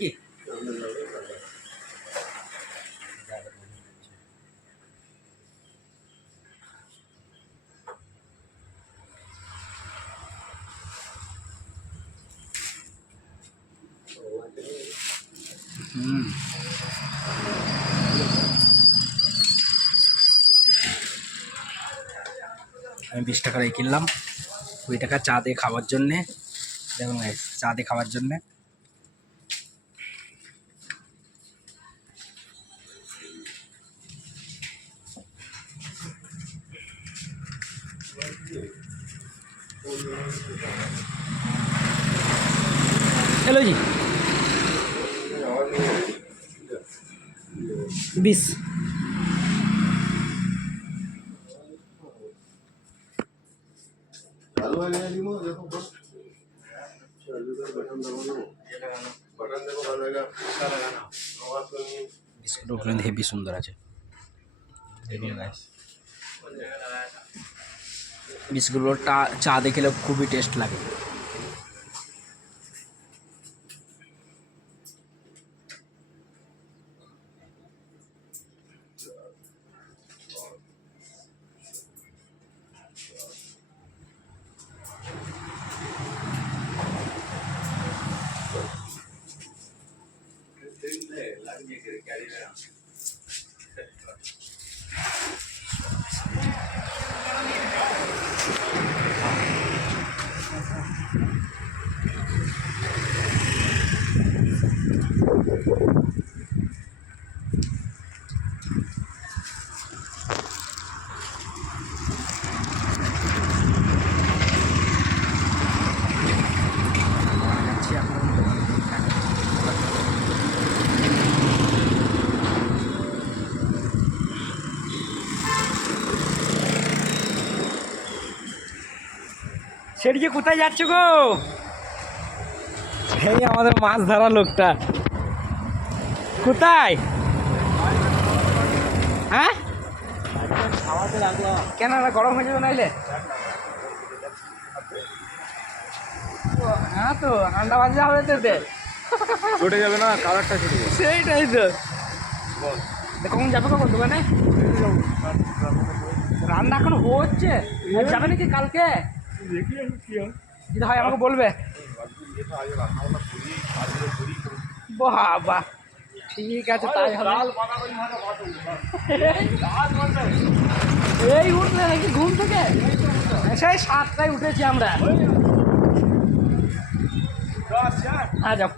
কি আমি 20 টাকার এই কিনলাম, 20 টাকা চা দিয়ে খাওয়ার জন্যে। দেখুন চা দিয়ে খাওয়ার জন্যে। हेलो जी 20 বিস্কুটগুলো হেভি সুন্দর আছে। দেখুন গাইস, বিস্কুটগুলো চা দিয়ে খেলে খুবই টেস্ট লাগে। সেদিকে কোথায় যাচ্ছ গো? এই আমাদের মাছ ধরা লোকটা কোথায়? হ্যাঁ কেন গরম হয়ে যাবে নাইলে? হ্যাঁ তো ঠান্ডা বাজে হবে তো ছুটে যাবে না, কালারটা ছুটে যাবে। সেইটাই তো। কখন যাবে কখন দোকানে? রান্না এখন হচ্ছে, যাবে নাকি কালকে? যদি হয় আমাকে বলবে। বাহ ঠিক আছে, তাই হবে। এই উঠলে নাকি ঘুম থেকে? সেই 7টায় উঠেছি আমরা। হ্যাঁ যাও।